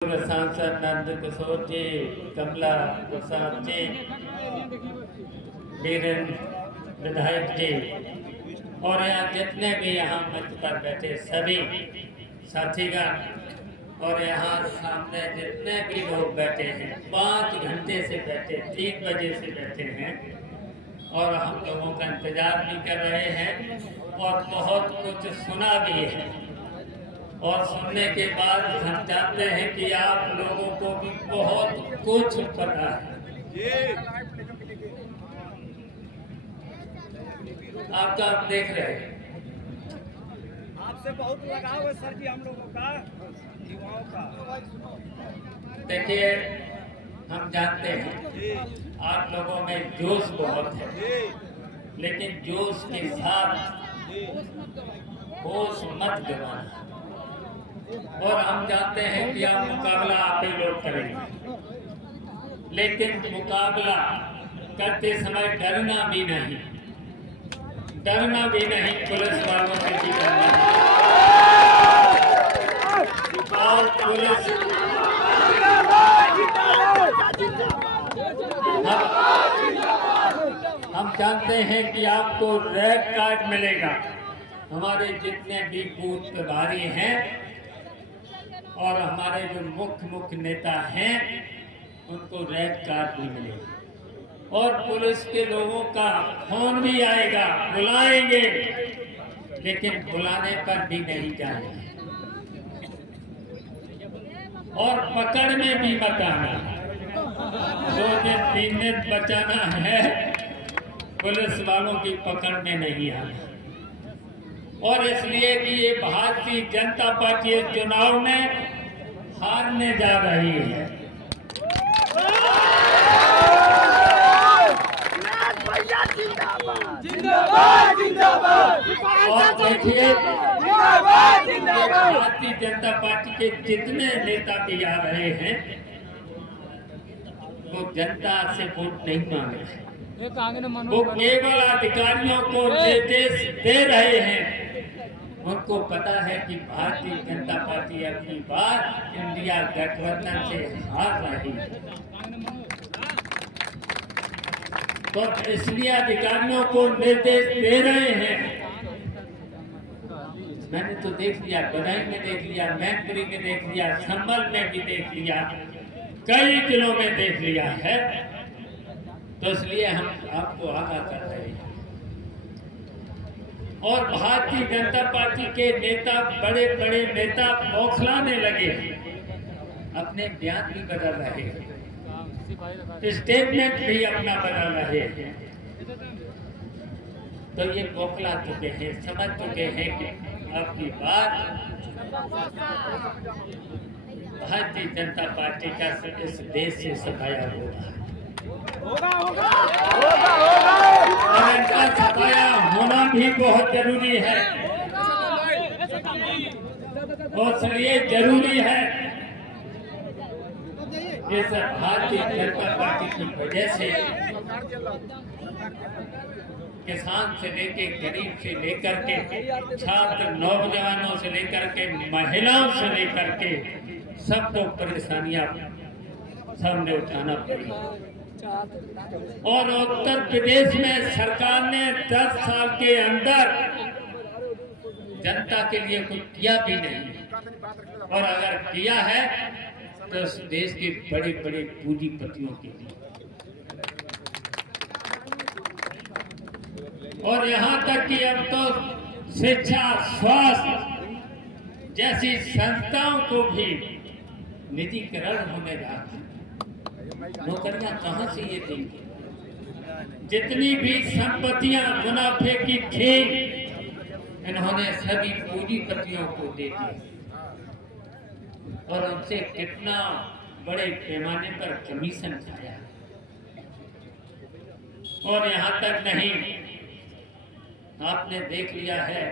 सांसद नंद किशोर जी, कमला प्रसाद जी, वीरेंद्र विधायक जी और यहाँ जितने भी यहाँ मंच पर बैठे सभी साथीगण और यहाँ सामने जितने भी लोग बैठे हैं, 5 घंटे से बैठे, 3 बजे से बैठे हैं और हम लोगों का इंतजार भी कर रहे हैं और बहुत कुछ सुना भी है। और सुनने के बाद हम जानते हैं कि आप लोगों को भी बहुत कुछ पता है। आप तो आप देख रहे हैं, आपसे बहुत लगाव है सर जी हम लोगों का, युवाओं का। देखिए, हम जानते हैं आप लोगों में जोश बहुत है, लेकिन जोश के साथ होश मत गवाना। और हम जानते हैं कि आप मुकाबला आप ही लोग करेंगे, लेकिन मुकाबला करते समय डरना भी नहीं, पुलिस वालों से भी डरना और पुलिस हम जानते हैं कि आपको रेड कार्ड मिलेगा। हमारे जितने भी बूथ प्रभारी हैं और हमारे जो मुख्य नेता हैं उनको रेड कार्ड भी मिलेगा और पुलिस के लोगों का फोन भी आएगा, बुलाएंगे, लेकिन बुलाने पर भी नहीं जाएंगे और पकड़ने भी मत आना। 2 दिन 3 दिन बचाना है, पुलिस वालों की पकड़ने नहीं आना। और इसलिए कि ये भारतीय जनता पार्टी इस चुनाव में हारने जा रही है। और देखिए, भारतीय जनता पार्टी के जितने नेता भी आ रहे हैं वो जनता से वोट नहीं मांग रहे हैं, वो केवल अधिकारियों को निर्देश दे रहे हैं। उनको पता है कि भारतीय जनता पार्टी अगली बार इंडिया गठबंधन से हार रही है, तो इसलिए अधिकारियों को निर्देश दे रहे हैं। मैंने तो देख लिया, बदायूं में देख लिया, मैनपुरी में देख लिया, संभल में भी देख लिया, कई जिलों में देख लिया है, तो इसलिए हम आपको आगाह कर रहे हैं। और भारतीय जनता पार्टी के नेता, बड़े बड़े नेता बौखलाने लगे हैं, अपने बयान भी बदल रहे हैं, स्टेटमेंट भी अपना बदल रहे हैं। तो ये बौखला चुके हैं, समझ चुके हैं कि अब की बार भारतीय जनता पार्टी का इस देश से सफाया होगा और इनका सफाया होना भी बहुत जरूरी है। और इसलिए जरूरी है इस भारतीय जनता पार्टी की वजह से किसान से लेके गरीब से लेकर के छात्र नौजवानों से लेकर के महिलाओं से लेकर के सबको परेशानियां सामने उठाना पड़ी। और उत्तर प्रदेश में सरकार ने 10 साल के अंदर जनता के लिए कुछ किया भी नहीं, और अगर किया है तो इस देश के बड़े बड़े पूंजीपतियों के लिए। और यहाँ तक कि अब तो शिक्षा, स्वास्थ्य जैसी संस्थाओं को भी निजीकरण होने जा रहा है। नौकरियां कहाँ से ये देंगे? जितनी भी संपत्तियां मुनाफे की थी इन्होंने सभी पूंजीपतियों को दे दी और उनसे कितना बड़े पैमाने पर कमीशन खाया। और यहाँ तक नहीं, आपने देख लिया है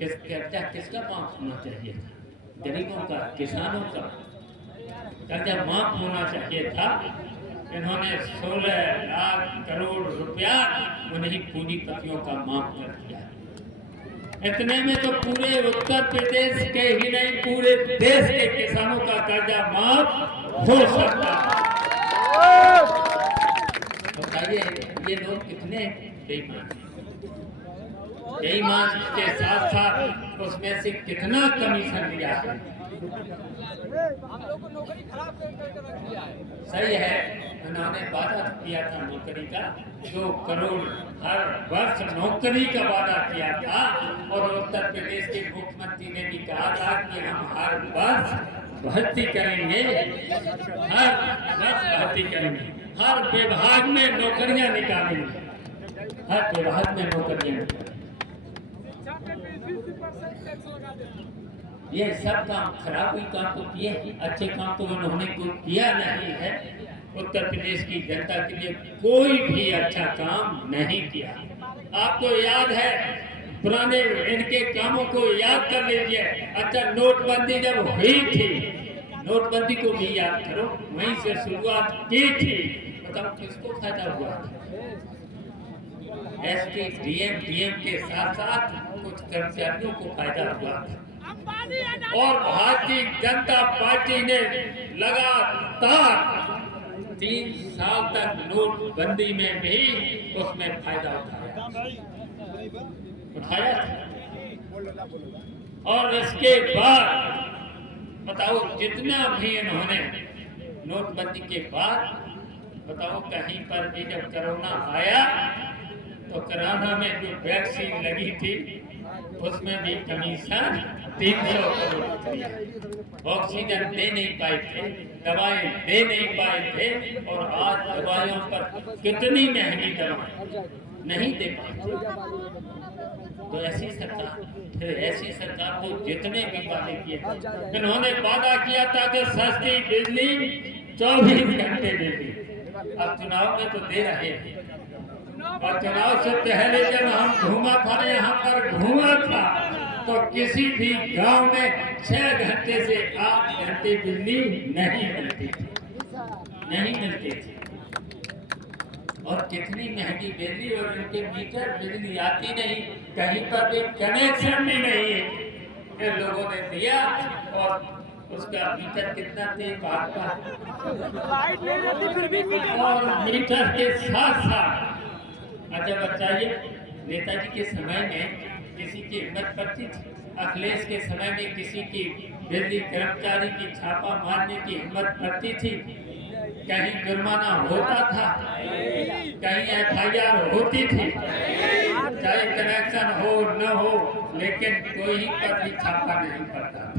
कर्जा किसका माफ होना चाहिए था? गरीबों का, किसानों का कर्जा माफ होना चाहिए था। इन्होंने 16 लाख करोड़ रुपया उन्हीं पूंजीपतियों का माफ कर दिया। इतने में तो पूरे उत्तर प्रदेश के ही नहीं पूरे देश के किसानों का कर्जा माफ हो सकता है। बताइए ये लोग कितने बेईमान हैं। बेईमान के साथ साथ उसमें से कितना कमीशन लिया है। हम लोग को नौकरी खराब करके रख दिया है। सही है, उन्होंने वादा किया था नौकरी का 2 करोड़ हर वर्ष नौकरी का वादा किया था। और उत्तर प्रदेश के मुख्यमंत्री ने भी कहा था कि हम हर वर्ष भर्ती करेंगे, हर वर्ष भर्ती करेंगे, हर विभाग में नौकरियां निकालेंगे, हर विभाग में नौकरियां निकालेंगे। ये सब काम खराब हुई काम तो किए, अच्छे काम तो उन्होंने कोई किया नहीं है। उत्तर प्रदेश की जनता के लिए कोई भी अच्छा काम नहीं किया। आपको याद है पुराने इनके कामों को याद कर लीजिए। अच्छा, नोटबंदी जब हुई थी, नोटबंदी को भी याद करो, वहीं से शुरुआत की थी। बताओ किसको फायदा हुआ था? एसटी डीएम के साथ साथ कुछ कर्मचारियों को फायदा हुआ था। और भारतीय जनता पार्टी ने लगातार 3 साल तक नोटबंदी में भी उसमें फायदा उठाया था। और इसके बाद बताओ जितना भी इन्होंने नोटबंदी के बाद बताओ कहीं पर भी जब कोरोना आया तो कोरोना में जो वैक्सीन लगी थी उसमें भी कमीशन 300 करोड़ दिया। ऑक्सीजन दे नहीं पाए थे, दवाएं दे नहीं पाए थे। और आज दवाइयों पर कितनी महंगी दवाएं नहीं दे पाए। तो ऐसी सरकार, फिर ऐसी सरकार को जितने भी वादे किए थे, इन्होंने वादा किया था कि सस्ती बिजली 24 घंटे देगी। अब चुनाव में तो दे रहे हैं। और चुनाव से पहले जब हम घूमा था, यहाँ पर घूमा था, तो किसी भी गांव में 6 घंटे से 8 घंटे बिजली नहीं मिलती थी, नहीं मिलती थी। और कितनी महंगी बिजली, और इनके मीटर बिजली आती नहीं, कहीं पर भी कनेक्शन भी नहीं है। फिर लोगों ने दिया और उसका मीटर कितना तेज भागता, और मीटर के साथ साथ अच्छा बताइए, नेताजी के समय में किसी की हिम्मत पड़ती थी? अखिलेश के समय में किसी की बिजली कर्मचारी की छापा मारने की हिम्मत पड़ती थी? कहीं जुर्माना होता था? कहीं FIR होती थी? चाहे कनेक्शन हो न हो, लेकिन कोई पर भी छापा नहीं पड़ता था।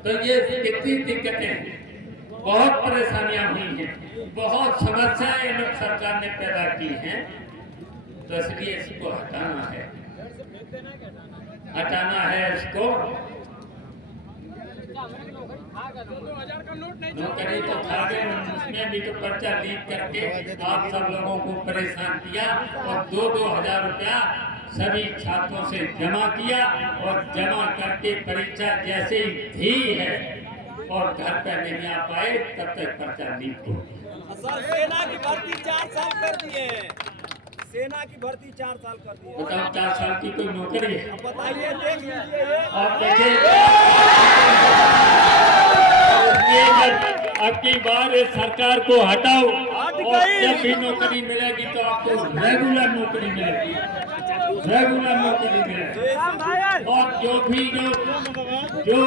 तो ये कितनी दिक्कतें, बहुत परेशानियां हुई हैं, बहुत समस्याएं लोग सरकार ने पैदा की हैं। तो इसलिए इसको हटाना है, हटाना है इसको। नौकरी तो खा गए, उसमें भी तो पर्चा लीक करके आप सब लोगों को परेशान किया। और 2-2 हजार रुपया सभी छात्रों से जमा किया, और जमा करके परीक्षा जैसे ही थी है और घर पर नहीं आ पाए तब तक पर्चा लीक हो गया। सर, सेना की भर्ती 4 साल कर दिए, सेना की भर्ती 4 साल कर दिए। बताओ 4 साल की कोई नौकरी है? अब बताइए, देख लीजिए ये। और देखिए अब की बार इस सरकार को हटाओ, और जब भी नौकरी मिलेगी तो आपको रेगुलर नौकरी मिलेगी, रेगुलर नौकरी मिलेगी। और जो 5 किलो जो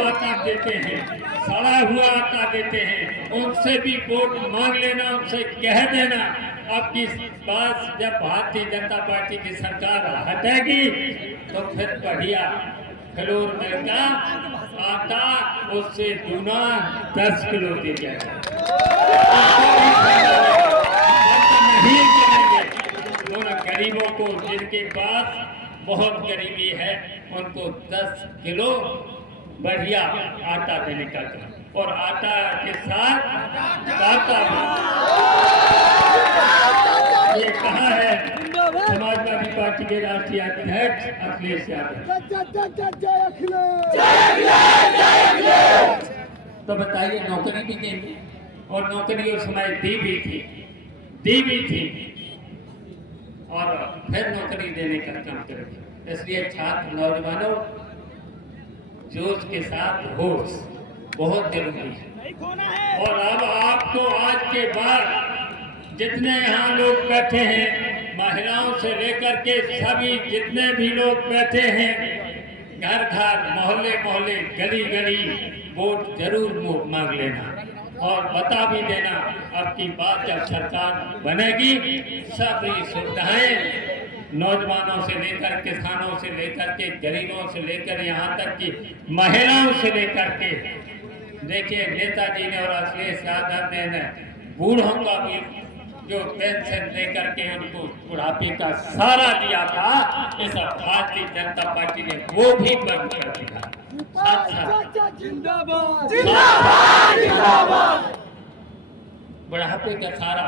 आटा देते हैं, सड़ा हुआ आटा देते हैं, उनसे भी वोट मांग लेना, उनसे कह देना आपकी बात जब भारतीय जनता पार्टी की सरकार हटेगी तो फिर बढ़िया फ्लोर मिल का आटा उससे दूना 10 किलो दे जाएगा। नहीं करेंगे। उन गरीबों को जिनके पास बहुत गरीबी है उनको 10 किलो बढ़िया आटा देने का काम, और आटा के साथ आटा भी। ये कहाँ है समाजवादी पार्टी के राष्ट्रीय अध्यक्ष अखिलेश यादव? तो बताइए, नौकरी भी देंगे, और नौकरी उस समय दी भी थी। दी भी थी और फिर नौकरी देने का काम करेंगे। इसलिए छात्र नौजवानों, जोश के साथ होश बहुत जरूरी है। नहीं खोना है। और अब आपको आज के बाद जितने यहाँ लोग बैठे हैं, महिलाओं से लेकर के सभी जितने भी लोग बैठे हैं, घर घर मोहल्ले मोहल्ले गली गली वोट जरूर मांग लेना और बता भी देना अब की बात जब सरकार बनेगी सभी सुविधाएं नौजवानों से लेकर किसानों से लेकर के गरीबों से लेकर यहाँ तक कि महिलाओं से लेकर के, देखिए नेताजी ने और अखिलेश यादव ने बूढ़ों का भी जो पेंशन लेकर के उनको बुढ़ापे का सारा दिया था, इस भारतीय जनता पार्टी ने वो भी बंद कर दिया। बुढ़ापे का सारा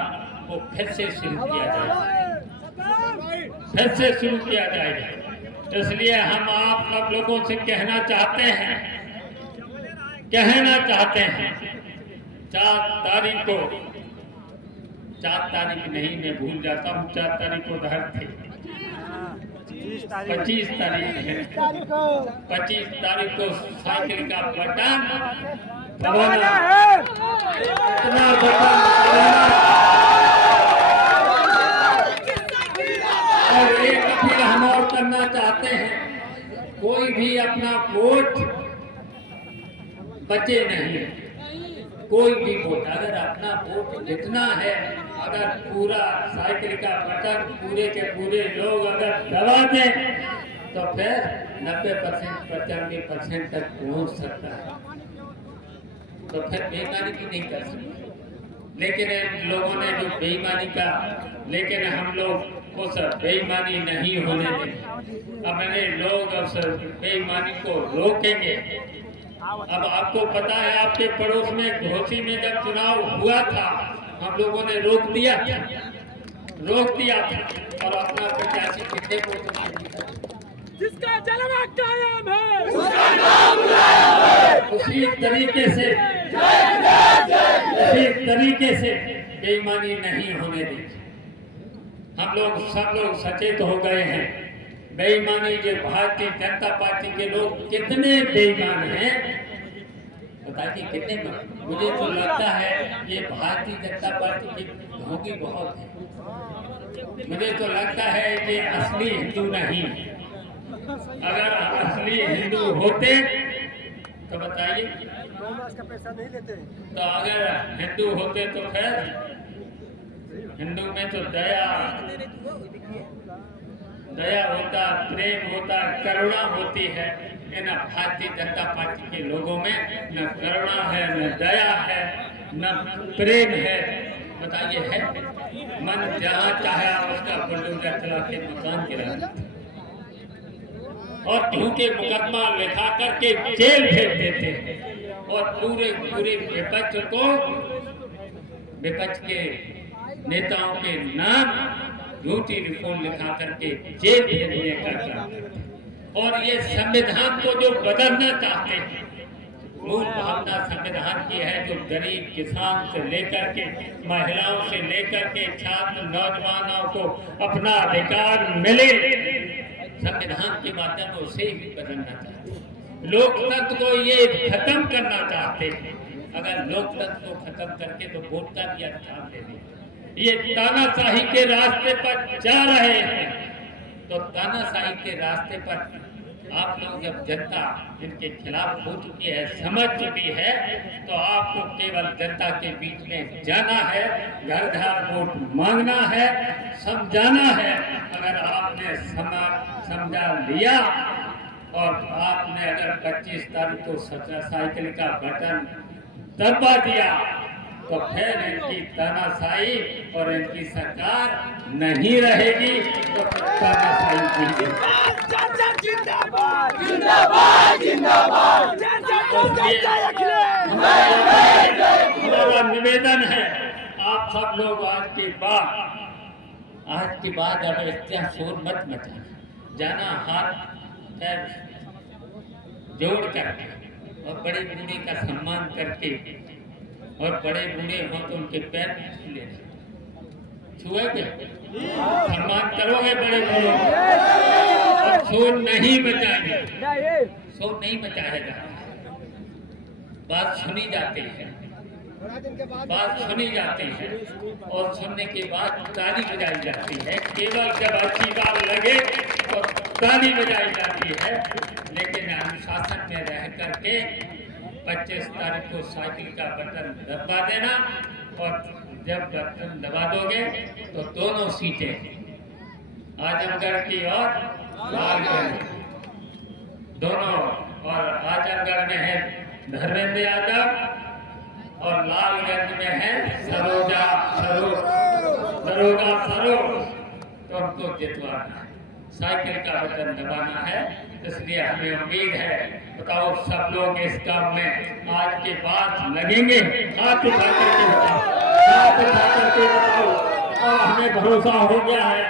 वो फिर से शुरू किया जाएगा, फिर से शुरू किया जाएगा। इसलिए हम आप सब लोगों से कहना चाहते हैं 4 तारीख नहीं, मैं भूल जाता हूँ, 4 तारीख को धर थे, 25 तारीख है, 25 तारीख को साइकिल का बटन दबाना है, इतना बटन और एक फिर हम और करना चाहते हैं, कोई भी अपना वोट बचे नहीं, कोई भी वोट अगर अपना वोट जितना है, अगर पूरा साइकिल का बटन पूरे के पूरे लोग अगर दबा दें तो फिर 90% 95% तक पहुंच सकता है, तो फिर बेईमानी भी नहीं कर सकते। लेकिन इन लोगों ने जो बेईमानी का, लेकिन हम लोग उस बेईमानी नहीं होने देंगे। अपने लोग उस बेईमानी को रोकेंगे। अब आपको पता है आपके पड़ोस में घोसी में जब चुनाव हुआ था, हम लोगों ने रोक दिया और अपना प्रत्याशी कितने जिसका जलवा कायम है उसी तरीके से बेईमानी नहीं होने दी। हम लोग सब लोग सचेत हो गए हैं। बेईमानी जो भारतीय जनता पार्टी के लोग कितने बेईमान हैं बताइए, कितने? मुझे तो लगता है ये भारतीय जनता पार्टी की धोखी बहुत है। मुझे तो लगता है ये असली हिंदू नहीं। अगर असली हिंदू होते तो बताइए, तो अगर हिंदू होते तो फिर हिंदू में तो दया होता, प्रेम होता, करुणा होती है। इन भारतीय जनता पार्टी के लोगों में न करुणा है, न दया है, न प्रेम है। बताइए, है? मन जहाँ चाहे उसका बुलडोजर चला के मकान गिरा देते और झूठे मुकदमा लिखा करके जेल भेज देते हैं और पूरे विपक्ष के नेताओं के नाम झूठी रिपोर्ट लिखा करके जेल भेजने का काम करते हैं। और ये संविधान को जो बदलना चाहते हैं, मूल भावना संविधान की है जो गरीब किसान से लेकर के महिलाओं से लेकर के छात्र नौजवानों को अपना अधिकार मिले, संविधान के माध्यम से ही बदलना चाहते हैं। लोकतंत्र को ये खत्म करना चाहते हैं। अगर लोकतंत्र को खत्म करके तो वोट का भी अधिकार दे दें। ये तानाशाही के रास्ते पर जा रहे हैं, तो तानाशाही के रास्ते पर आप लोग जब जनता इनके खिलाफ हो चुकी है, समझ चुकी है, तो आपको केवल जनता के बीच में जाना है, घर घर वोट मांगना है, समझाना है। अगर आपने समझा लिया और आपने अगर 25 तारीख को साइकिल का बटन दबा दिया तो फिर इनकी तानाशाही और इनकी सरकार नहीं रहेगी। तो तानाशाही हमारा निवेदन है, आप सब लोग आज के बाद अब इतना शोर मत मचाना, जाना हाथ पैर जोड़ करके और बड़े बूढ़े का सम्मान करके, और बड़े बूढ़े हो तो उनके पैर छू लेना। छुए के सम्मान करोगे बड़े बड़े और शोर नहीं मचाएंगे, शोर नहीं मचाया जाता, बात सुनी जाती है, बात सुनी जाती है और सुनने के बाद ताली बजाई जाती है। केवल जब अच्छी बात लगे तो ताली बजाई जाती है, लेकिन अनुशासन में रह करके 25 तारीख को साइकिल का बटन दबा देना और जब बटन दबा दोगे तो दोनों सीटें आजमगढ़ की और लालगंज दोनों, और आजमगढ़ में है धर्मेंद्र यादव और लालगंज में है सरोगा सरोज, तो हमको जितवाना है, साइकिल का बटन दबाना है। इसलिए हमें उम्मीद है, बताओ सब लोग इस काम में आज के बाद लगेंगे, हाथ उठा करके बताओ, हाथ उठा करके बताओ। और हमें भरोसा हो गया है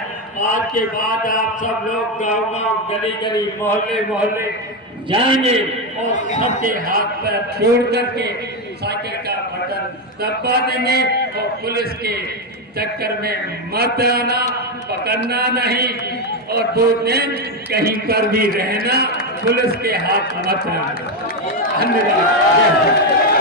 आज के बाद आप सब लोग गाँव गली गली मोहल्ले मोहल्ले जाएंगे और सबके हाथ पर छोड़ करके साइकिल का बटन दबा देंगे और पुलिस के चक्कर में मत आना, पकड़ना नहीं और 2 दिन कहीं पर भी रहना, पुलिस के हाथ मत आना। धन्यवाद।